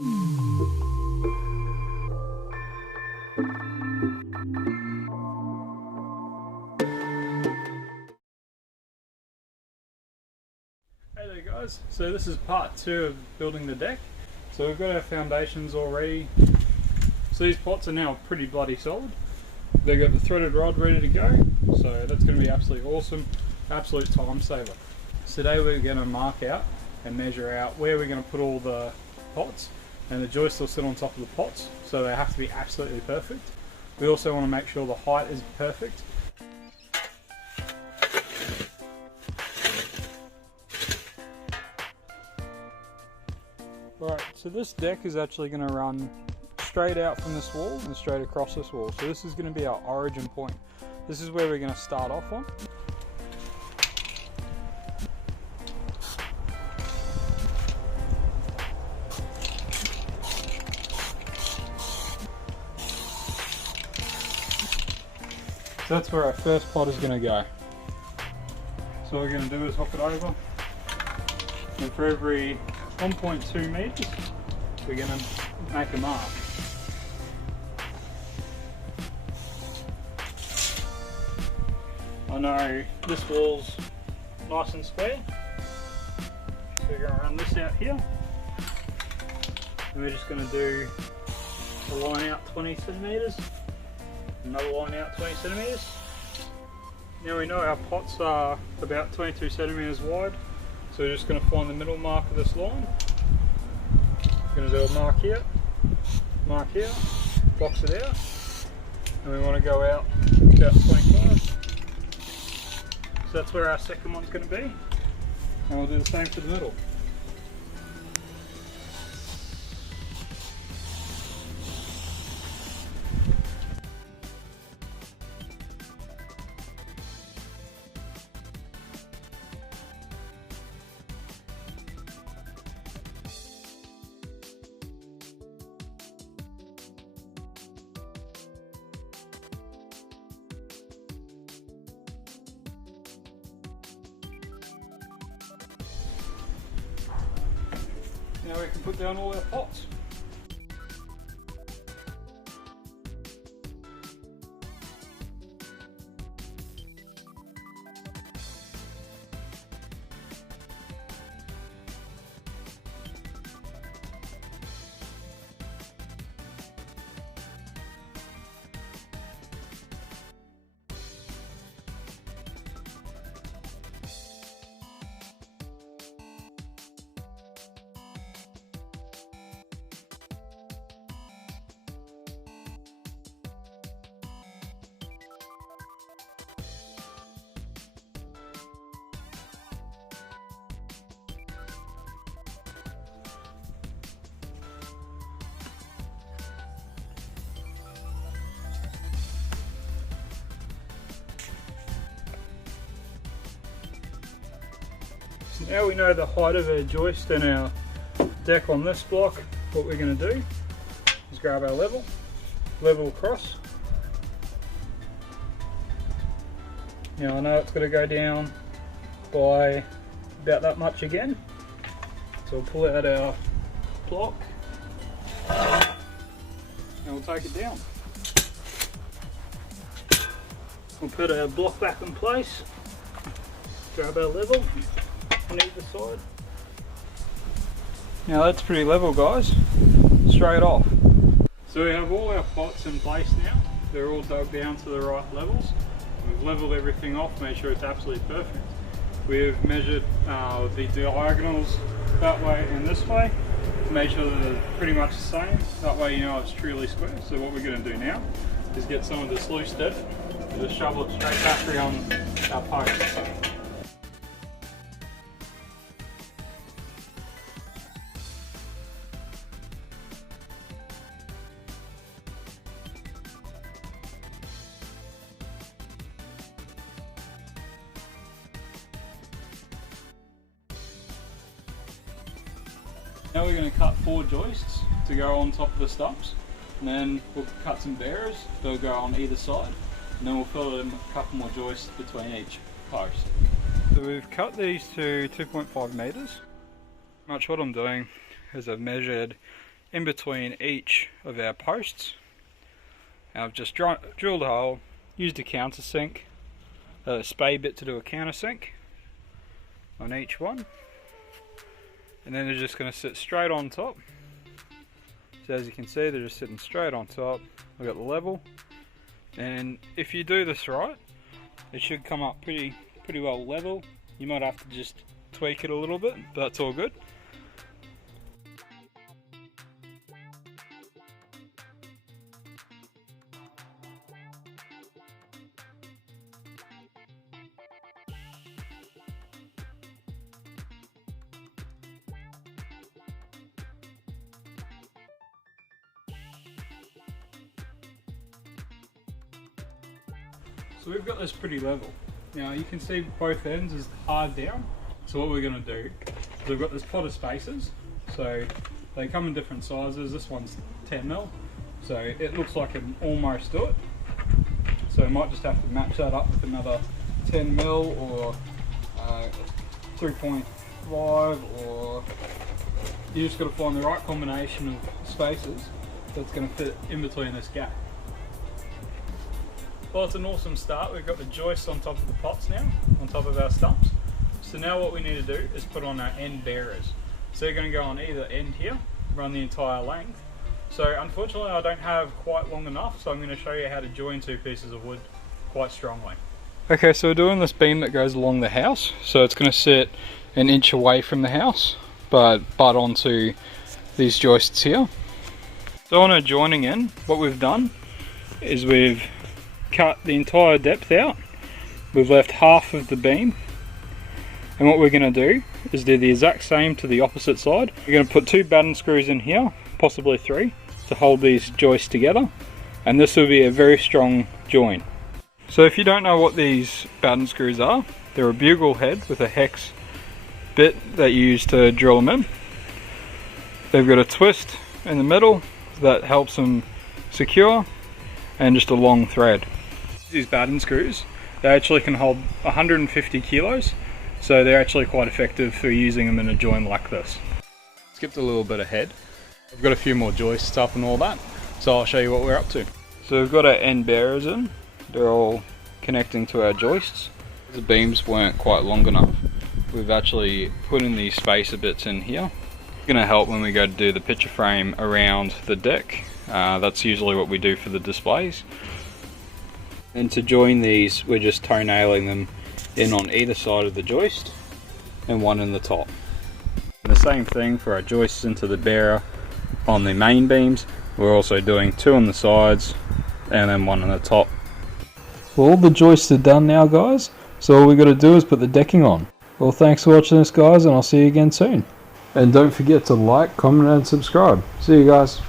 Hey there guys, so this is part 2 of building the deck. So we've got our foundations already. So these pots are now pretty bloody solid. They've got the threaded rod ready to go, so that's going to be absolutely awesome, absolute time saver. So today we're going to mark out and measure out where we're going to put all the pots, and the joists will sit on top of the pots, so they have to be absolutely perfect. We also want to make sure the height is perfect. Right, so this deck is actually going to run straight out from this wall and straight across this wall. So this is going to be our origin point. This is where we're going to start off on. So that's where our first pot is going to go. So what we're going to do is hook it over, and for every 1.2 metres we're going to make a mark. I know this wall's nice and square, so we're going to run this out here, and we're just going to do a line out 20 centimetres, another line out 20 centimetres. Now we know our pots are about 22 centimetres wide, so we're just going to find the middle mark of this line. We're going to do a mark here, box it out, and we want to go out about 25. So that's where our second one's going to be, and we'll do the same for the middle. Now we can put down all our pots. So now we know the height of our joist and our deck on this block. What we're going to do is grab our level across. Now I know it's got to go down by about that much again, so we'll pull out our block and we'll take it down. We'll put our block back in place, grab our level on either side. Now that's pretty level, guys, straight off. So we have all our pots in place now. They're all dug down to the right levels. We've leveled everything off, made sure it's absolutely perfect. We've measured the diagonals that way and this way to make sure that they're pretty much the same. That way you know it's truly square. So what we're going to do now is get some of this loose dirt and just shovel it straight back around our posts. Now we're going to cut 4 joists to go on top of the stumps, and then we'll cut some bearers, they'll go on either side, and then we'll fill in a couple more joists between each post. So we've cut these to 2.5 metres. Much what I'm doing is I've measured in between each of our posts. And I've just drilled a hole, used a countersink, a spade bit to do a countersink on each one, and then they're just going to sit straight on top. So as you can see, they're just sitting straight on top. We've got the level, and if you do this right, it should come up pretty well level. You might have to just tweak it a little bit, but that's all good. So we've got this pretty level. Now you can see both ends is hard down. So what we're going to do is we've got this pot of spacers. So they come in different sizes. This one's 10mm. So it looks like it can almost do it. So we might just have to match that up with another 10mm or 3.5, or you just got to find the right combination of spacers that's going to fit in between this gap. Well, it's an awesome start. We've got the joists on top of the pots now, on top of our stumps. So now what we need to do is put on our end bearers. So they're going to go on either end here, run the entire length. So unfortunately I don't have quite long enough, so I'm going to show you how to join two pieces of wood quite strongly. Okay, so we're doing this beam that goes along the house. So it's going to sit an inch away from the house, but butt onto these joists here. So on our joining end, what we've done is we've cut the entire depth out. We've left half of the beam, and what we're going to do is do the exact same to the opposite side. We're going to put 2 batten screws in here, possibly 3, to hold these joists together, and this will be a very strong join. So if you don't know what these batten screws are, they're a bugle head with a hex bit that you use to drill them in. They've got a twist in the middle that helps them secure, and just a long thread. These batten screws, they actually can hold 150 kilos, so they're actually quite effective for using them in a joint like this. Skipped a little bit ahead. I've got a few more joists up and all that, so I'll show you what we're up to. So we've got our end bearers in. They're all connecting to our joists. The beams weren't quite long enough. We've actually put in these spacer bits in here. It's going to help when we go to do the picture frame around the deck. That's usually what we do for the displays. And to join these, we're just toe nailing them in on either side of the joist and one in the top. And the same thing for our joists into the bearer on the main beams. We're also doing 2 on the sides and then 1 on the top. Well, all the joists are done now, guys, so all we got to do is put the decking on. Well, thanks for watching this, guys, and I'll see you again soon. And don't forget to like, comment and subscribe. See you guys.